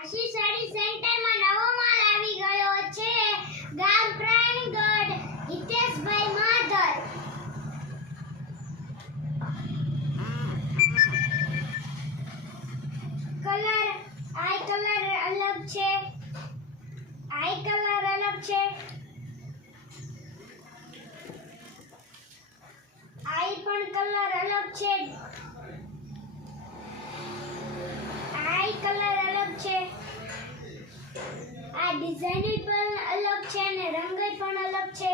આશી સાડી સેન્ટરમાં નવો માલ આવી ગયો છે. ગામ પ્રાણીગઢ હિતેશભાઈ માધર. કલર અલગ છે. આઈ કલર અલગ છે. આઈ પણ કલર અલગ છે. આઈ કલર અલગ છે. આ ડિઝાઇન પણ અલગ છે અને રંગ પણ અલગ છે.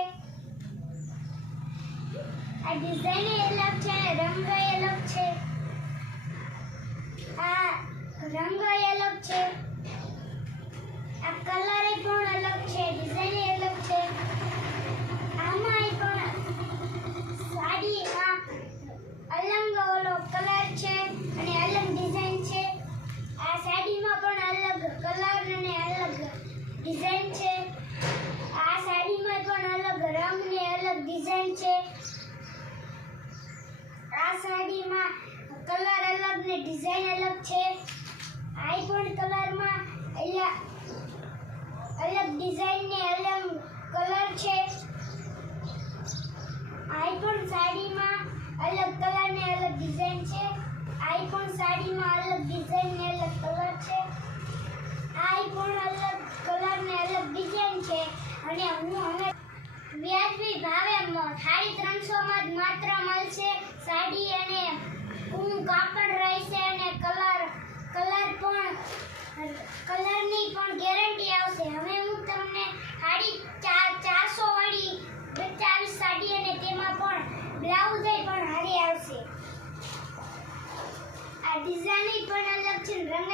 આ ડિઝાઇન અલગ છે અને રંગ અલગ છે. આ રંગ અલગ છે. આ કલર પણ અલગ છે. ડિઝાઇન અલગ છે. આમાં પણ સાડીમાં અલગ ઓલો કલર છે અને અલગ ડિઝાઇન છે. આ સાડીમાં પણ અલગ કલર અને અલગ ડિઝાઇન છે. આ સાડીમાં પણ અલગ રંગ ને અલગ ડિઝાઇન છે. આ સાડીમાં કલર અલગ ને ડિઝાઇન અલગ છે. આ પણ કલરમાં અલગ ડિઝાઇન ને અલગ કલર છે. આ પણ સાડીમાં અલગ કલર ને અલગ ડિઝાઇન છે. આ પણ સાડીમાં અલગ ડિઝાઇન ને અલગ કલર છે. આ પણ અલગ કલર ને અલગ ડિઝાઇન છે. અને હું હવે વ્યાજબી ભાવે સાડી 300 માં જ માત્ર મળશે. સાડી અને કાપડ રહેશે અને કલરની પણ ગેરંટી આવશે. હવે હું તમને સાડી 400 વાળી બતાવીશ સાડી અને તેમાં પણ બ્લાઉઝ પણ હારી આવશે. આ ડિઝાઇન પણ અલગ છે, રંગ